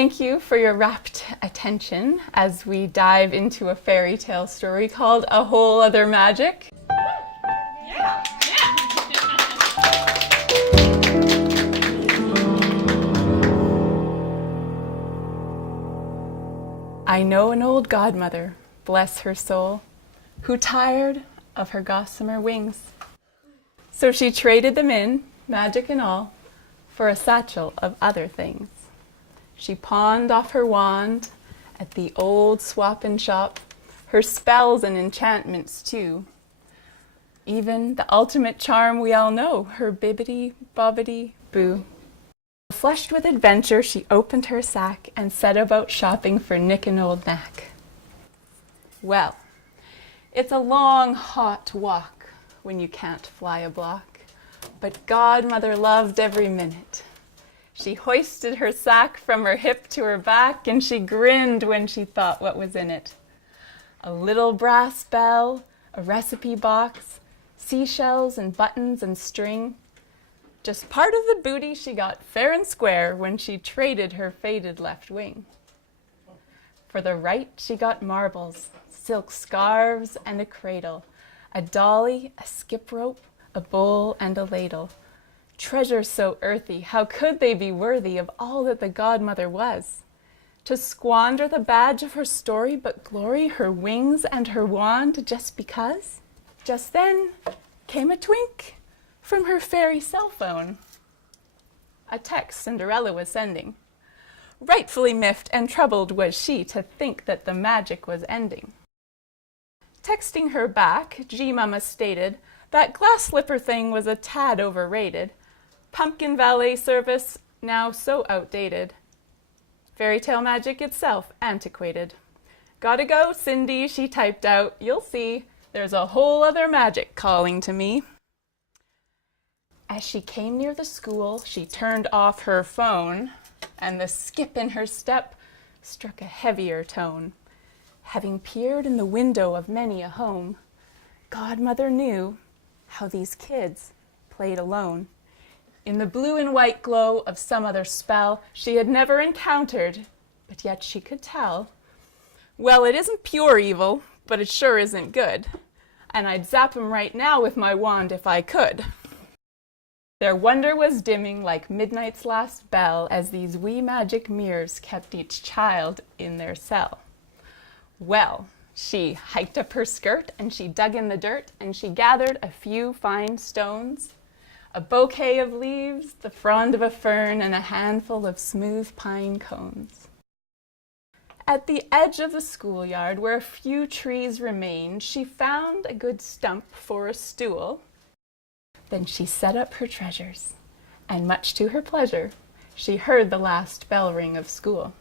Thank you for your rapt attention as we dive into a fairy tale story called A Whole Other Magic. Yeah. I know an old godmother, bless her soul, who tired of her gossamer wings. So she traded them in, magic and all, for a satchel of other things. She pawned off her wand at the old swap-in shop, her spells and enchantments too. Even the ultimate charm we all know, her bibbidi-bobbidi-boo. Flushed with adventure, she opened her sack and set about shopping for Nick and Old Knack. Well, it's a long, hot walk when you can't fly a block, but Godmother loved every minute. She hoisted her sack from her hip to her back, and she grinned when she thought what was in it. A little brass bell, a recipe box, seashells and buttons and string. Just part of the booty she got fair and square when she traded her faded left wing. For the right she got marbles, silk scarves and a cradle, a dolly, a skip rope, a bowl and a ladle. Treasures so earthy, how could they be worthy of all that the godmother was? To squander the badge of her story, but glory her wings and her wand just because? Just then came a twink from her fairy cell phone. A text Cinderella was sending. Rightfully miffed and troubled was she to think that the magic was ending. Texting her back, G-Mama stated that glass slipper thing was a tad overrated. Pumpkin valet service now so outdated. Fairy tale magic itself antiquated. Gotta go, Cindy, she typed out. You'll see, there's a whole other magic calling to me. As she came near the school, she turned off her phone, and the skip in her step struck a heavier tone. Having peered in the window of many a home, Godmother knew how these kids played alone. In the blue and white glow of some other spell she had never encountered, but yet she could tell. Well, it isn't pure evil, but it sure isn't good, and I'd zap 'em right now with my wand if I could. Their wonder was dimming like midnight's last bell as these wee magic mirrors kept each child in their cell. Well, she hiked up her skirt and she dug in the dirt and she gathered a few fine stones, a bouquet of leaves, the frond of a fern, and a handful of smooth pine cones. At the edge of the schoolyard, where a few trees remained, she found a good stump for a stool. Then she set up her treasures, and much to her pleasure, she heard the last bell ring of school.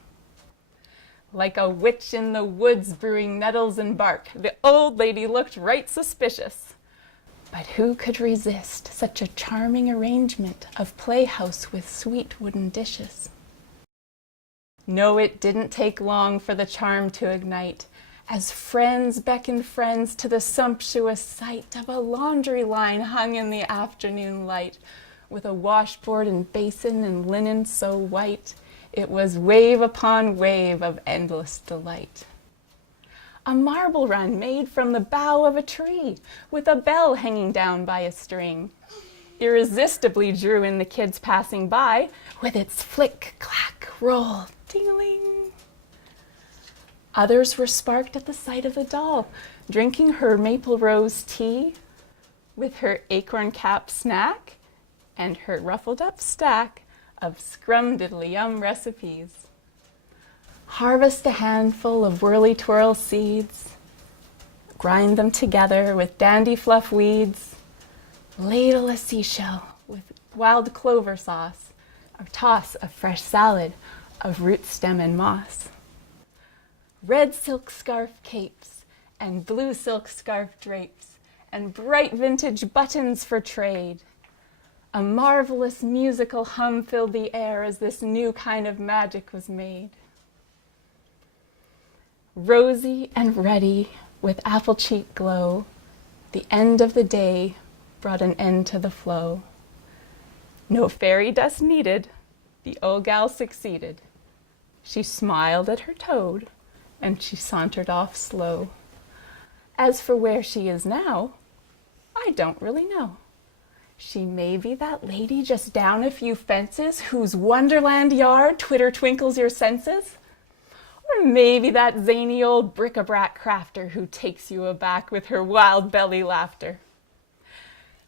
Like a witch in the woods brewing nettles and bark, the old lady looked right suspicious. But who could resist such a charming arrangement of playhouse with sweet wooden dishes? No, it didn't take long for the charm to ignite, as friends beckoned friends to the sumptuous sight of a laundry line hung in the afternoon light, with a washboard and basin and linen so white, it was wave upon wave of endless delight. A marble run made from the bough of a tree, with a bell hanging down by a string, irresistibly drew in the kids passing by, with its flick, clack, roll, ding-a-ling. Others were sparked at the sight of the doll, drinking her maple rose tea, with her acorn cap snack, and her ruffled up stack of scrum-diddly-yum recipes. Harvest a handful of whirly-twirl seeds, grind them together with dandy fluff weeds, ladle a seashell with wild clover sauce, or toss a fresh salad of root stem and moss. Red silk scarf capes and blue silk scarf drapes and bright vintage buttons for trade. A marvelous musical hum filled the air as this new kind of magic was made. Rosy and ruddy with apple cheek glow, the end of the day brought an end to the flow. No fairy dust needed, the old gal succeeded. She smiled at her toad, and she sauntered off slow. As for where she is now, I don't really know. She may be that lady just down a few fences whose wonderland yard twitter twinkles your senses. Or maybe that zany old bric-a-brac crafter who takes you aback with her wild belly laughter.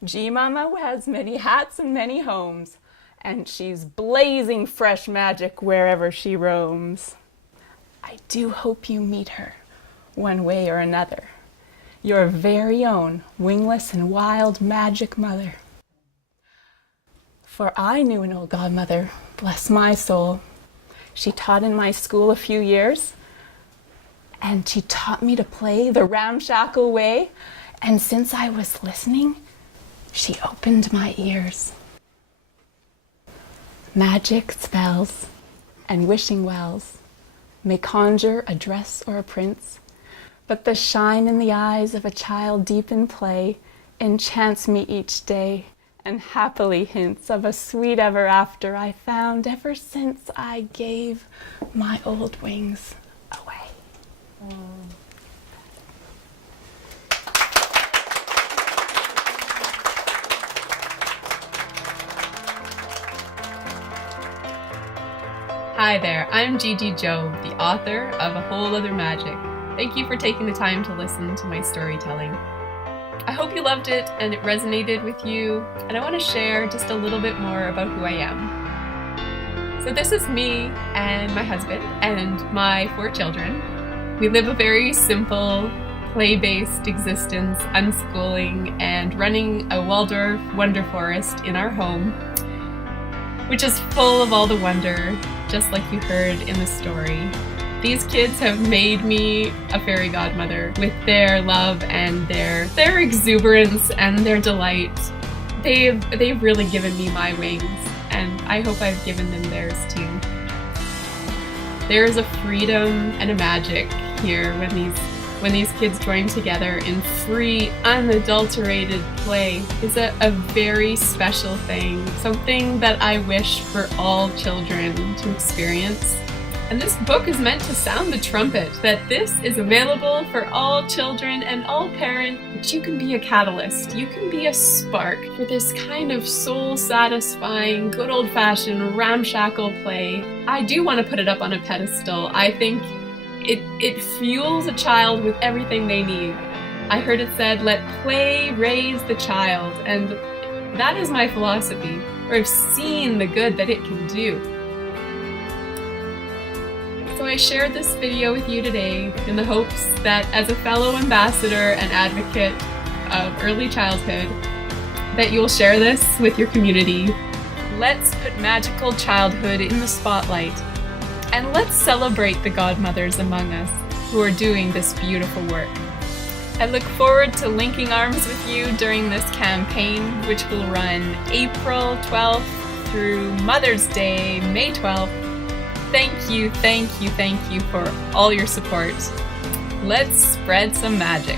G-Mama has many hats and many homes, and she's blazing fresh magic wherever she roams. I do hope you meet her, one way or another, your very own wingless and wild magic mother. For I knew an old godmother, bless my soul. She taught in my school a few years, and she taught me to play the ramshackle way, and since I was listening, she opened my ears. Magic spells and wishing wells may conjure a dress or a prince, but the shine in the eyes of a child deep in play enchants me each day, and happily hints of a sweet ever after I found ever since I gave my old wings away. Hi there, I'm Gigi Jobb, the author of A Whole Other Magic. Thank you for taking the time to listen to my storytelling. I hope you loved it and it resonated with you, and I want to share just a little bit more about who I am. So this is me and my husband and my 4 children. We live a very simple, play-based existence, unschooling and running a Waldorf Wonder Forest in our home, which is full of all the wonder, just like you heard in the story. These kids have made me a fairy godmother with their love and their exuberance and their delight. They've really given me my wings, and I hope I've given them theirs too. There is a freedom and a magic here when these kids join together in free, unadulterated play. It's a very special thing, something that I wish for all children to experience. And this book is meant to sound the trumpet that this is available for all children and all parents, that you can be a catalyst, you can be a spark for this kind of soul-satisfying, good old-fashioned ramshackle play. I do want to put it up on a pedestal. I think it fuels a child with everything they need. I heard it said, let play raise the child, and that is my philosophy, or I've seen the good that it can do. So I shared this video with you today in the hopes that as a fellow ambassador and advocate of early childhood, that you'll share this with your community. Let's put magical childhood in the spotlight, and let's celebrate the godmothers among us who are doing this beautiful work. I look forward to linking arms with you during this campaign, which will run April 12th through Mother's Day, May 12th. Thank you for all your support. Let's spread some magic.